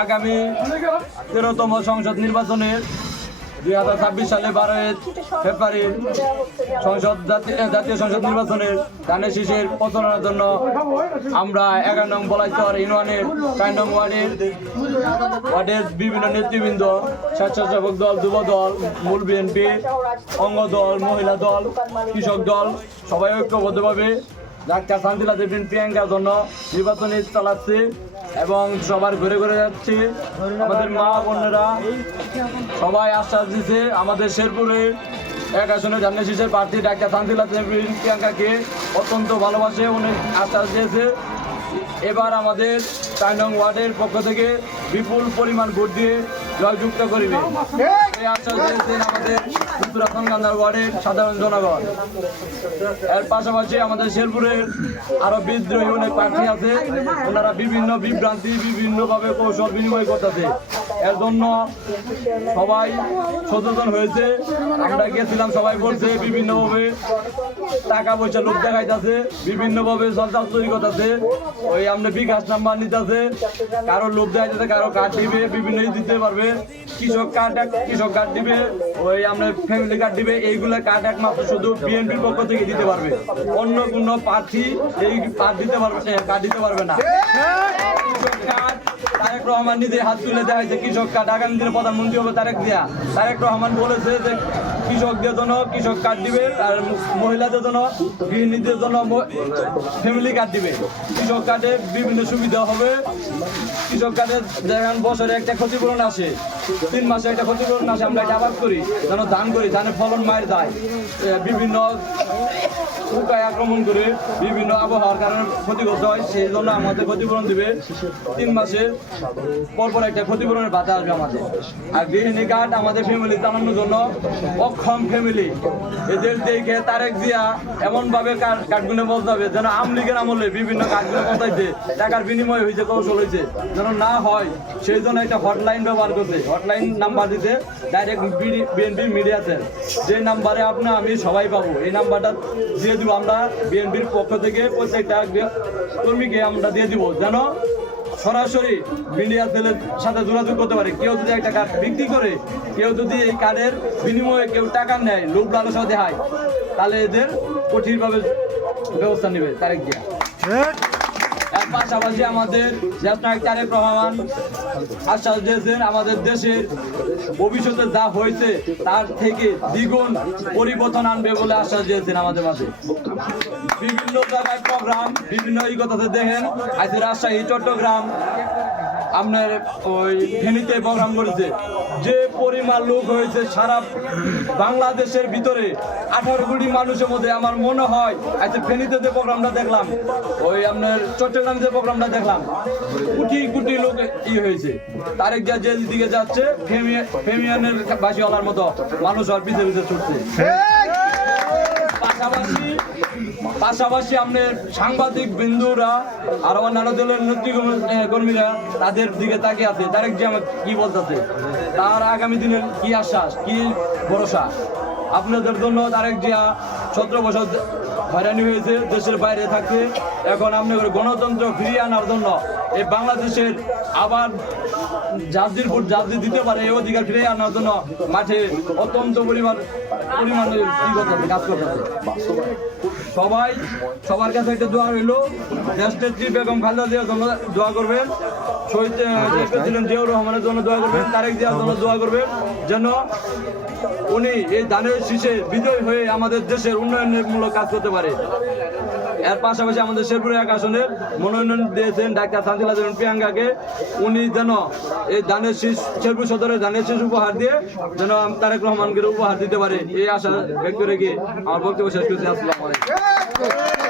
আগামী 13তম সংসদ নির্বাচনের 2026 সালে 12 ফেব্রুয়ারি জাতীয় সংসদ নির্বাচনের ধানের শীষের প্রচারণার জন্য আমরা 11 নং বলাইচর ইউনিয়নের 4 নং ওয়ার্ডের বিভিন্ন নেতৃবৃন্দ, স্বেচ্ছাসেবক দল, যুব দল, মূল বিএনপি, অঙ্গ দল, মহিলা দল, কৃষক দল সবাই ঐক্যবদ্ধভাবে ডাক্তার শান্তিলা দেবীন প্রিয়াঙ্কার জন্য নির্বাচনী চালাচ্ছে এবং সবার ঘুরে ঘুরে যাচ্ছে। আমাদের মা বোনেরা সবাই আশ্বাস দিচ্ছে আমাদের শেরপুরের 1 আসনের ধানের শীষের প্রার্থী ডাক্তার শান্তিলা দেবীন প্রিয়াঙ্কাকে অত্যন্ত ভালোবাসে, অনেক আশ্বাস দিয়েছে। এবার আমাদের 4 নং ওয়ার্ডের পক্ষ থেকে বিপুল পরিমাণ ভোট দিয়ে জয়যুক্ত করিবে এই আশ্বাস দিয়েছেন আমাদের উত্তরাখণ্ড ওয়ার্ডের সাধারণ জনগণ। এর পাশাপাশি আমাদের শেরপুরের আরো বিদ্রোহী অনেক প্রার্থী আছে, ওনারা বিভিন্ন বিভ্রান্তি বিভিন্নভাবে কৌশল বিনিময় করতেছে। এর জন্য সবাই সচেতন হয়েছে। আমরা গেছিলাম, সবাই বলছে বিভিন্নভাবে টাকা পয়সা লোক দেখাইতেছে, বিভিন্নভাবে সরকার তৈরি করতেছে। ওই আমরা বিকাশ নাম্বার নিতেছে, কারো লোভ দেখাইতেছে, কারো কার্ড দিবে, বিভিন্ন দিতে পারবে, কৃষক কার্ড দিবে, ওই আমরা ফ্যামিলি কার্ড দিবে। এইগুলা কার্ড একমাত্র শুধু বিএনপির পক্ষ থেকে দিতে পারবে, অন্য কোনো প্রার্থী এই কার্ড দিতে পারবে না। কৃষক কার্ড তারেক রহমান নিজে হাত তুলে দেখাইছে, কৃষক কার্ড আগামী দিনে প্রধানমন্ত্রী হবে তারেক রহমান বলেছে যে কৃষকদের জন্য কৃষক কার্ড দিবে, আর মহিলাদের জন্য, গৃহিণীদের জন্য ফ্যামিলি কার্ড দিবে। কৃষক কার্ডে বিভিন্ন সুবিধা হবে। কৃষক কার্ডে দেখেন বছরে একটা ক্ষতিপূরণ আসে, 3 মাসে একটা ক্ষতিপূরণ আসে। আমরা এটা আবাদ করি, যেন ধান করি, ধানের ফলন মায়ের দেয়, বিভিন্ন পোকায় আক্রমণ করে বিভিন্ন আবহাওয়ার কারণে ক্ষতিগ্রস্ত হয়, সেই জন্য আমাদের ক্ষতিপূরণ দিবে। 3 মাসে পরপর একটা ক্ষতিপূরণের ভাতা আসবে আমাদের। আর গৃহিণী কার্ড আমাদের ফ্যামিলি চালানোর জন্য, অক্ষম ফ্যামিলি এদের দেখে তারেক জিয়া এমনভাবে কার্ডগুলো বলতে হবে যেন আমলিগের আমলে বিভিন্ন কার্ডগুলো বসাইছে, টাকার বিনিময় হয়েছে, কৌশল হয়েছে, যেন না হয় সেই জন্য একটা হটলাইন ব্যবহার করছে। হটলাইন নাম্বার দিতে ডাইরেক্ট বিএনপি মিডিয়াতে, যে নাম্বারে আমি সবাই পাবো, এই নাম্বারটা দিয়ে দিব আমরা বিএনপির পক্ষ থেকে। প্রত্যেকটা কর্মীকে আমরা দিয়ে দিব যেন সরাসরি মিডিয়া সেলের সাথে যোগাযোগ করতে পারে। কেউ যদি একটা কার্ড বিক্রি করে, কেউ যদি এই কার্ডের বিনিময়ে কেউ টাকা নেয়, লোক লালসা দেখায়, তাহলে এদের কঠিনভাবে ব্যবস্থা নেবে তারেক জিয়া। এর পাশাপাশি আমাদের দেশনায়ক তারেক রহমান আশ্বাস দিয়েছেন আমাদের দেশের ভবিষ্যতে যা হয়েছে তার থেকে দ্বিগুণ পরিবর্তন আনবে বলে আশ্বাস দিয়েছেন আমাদের মাঝে। বিভিন্ন জায়গায় প্রোগ্রাম, বিভিন্ন কথাতে দেখেন আজ রাজশাহী, চট্টগ্রাম, আপনার ওই ফেনীতে প্রোগ্রাম করেছে। যে পরিমাণ লোক হয়েছে সারা বাংলাদেশের ভিতরে 18 কোটি মানুষের মধ্যে, আমার মনে হয় আজকে ফেনীতে যে প্রোগ্রামটা দেখলাম, ওই আপনার চট্টগ্রামে যে প্রোগ্রামটা দেখলাম, কোটি কোটি লোক হয়েছে। তারেক জিয়া যে দিকে যাচ্ছে, ফেমিয়ানের বাসিওয়ালার মতো মানুষ আর পিছিয়ে পিছিয়ে ছুটছে। পাশাপাশি আপনার সাংবাদিক বিন্দুরা আর আমার নানা দলের নেতৃকর্মীরা তাদের দিকে তাকিয়ে আছে, তারেক জিয়া কি বলতেছে, তার আগামী দিনের কি আশ্বাস, কি ভরসা। আপনাদের জন্য তারেক জিয়া 17 বছর হয়রানি হয়েছে, দেশের বাইরে থাকতে। এখন আপনাদের গণতন্ত্র ফিরিয়ে আনার জন্য এই বাংলাদেশের আবার জাতির ভোট জাতি দিতে পারে, এই অধিকার ফিরিয়ে আনার জন্য মাঠে অত্যন্ত পরিমাণে কাজ করতেছে। সবার কাছে একটা দোয়া রইল, দেশনেত্রী বেগম খালেদা জিয়ার জন্য দোয়া করবেন, শহীদ প্রেসিডেন্ট জিয়াউর রহমানের জন্য দোয়া করবেন, তারেক জিয়ার জন্য দোয়া করবেন, যেন উনি এই ধানের শীষে বিজয় হয়ে আমাদের দেশের উন্নয়নমূলক কাজ করতে পারে। এর পাশাপাশি আমাদের শেরপুর 1 আসনের মনোনয়ন দিয়েছেন ডাক্তার শান্তিলা দেবীন প্রিয়াঙ্কাকে। উনি যেন এই ধানের শীষ, শেরপুর সদরের ধানের শীষ উপহার দিয়ে যেন তারেক রহমানকে উপহার দিতে পারে, এই আশা ব্যক্ত রেখে আমার বক্তব্য শেষ করছি। আসসালামু আলাইকুম।